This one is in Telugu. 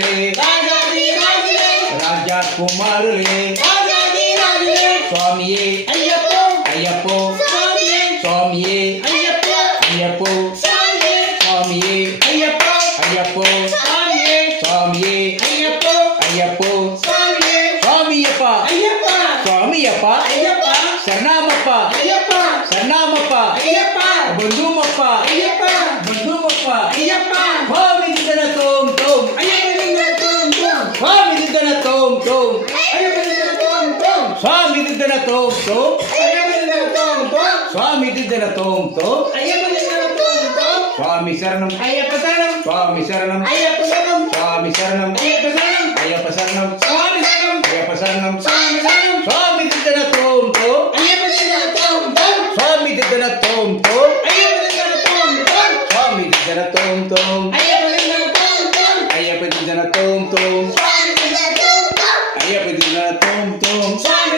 కుమారులే రాజా కుమారులే స్వామియే అయ్యప్పో స్వామియే అయ్యప్పో స్వామియే అయ్యప్పో స్వామియే అయ్యప్పో స్వామియప్ప స్వామియప్ప శరణమప్ప శరణమప్ప బంధుమప్ప బంధుమప్ప స్వామి దిద్దన తోం తోం స్వామి దిద్దన తోం తోం స్వామి దిద్దన తోం తోం స్వామి దిద్దన తోం తోం స్వామి శరణం అయ్యప్ప శరణం స్వామి శరణం అయ్యప్ప శరణం స్వామి శరణం అయ్యప్ప శరణం అయ్యప్ప శరణం స్వామి శరణం అయ్యప్ప శరణం స్వామి శరణం స్వామి దిద్దన తోం తోం అయ్యప్ప శరణం తోం తోం స్వామి దిద్దన తోం తోం అయ్యప్ప శరణం తోం తోం స్వామి దిద్దన తోం తోం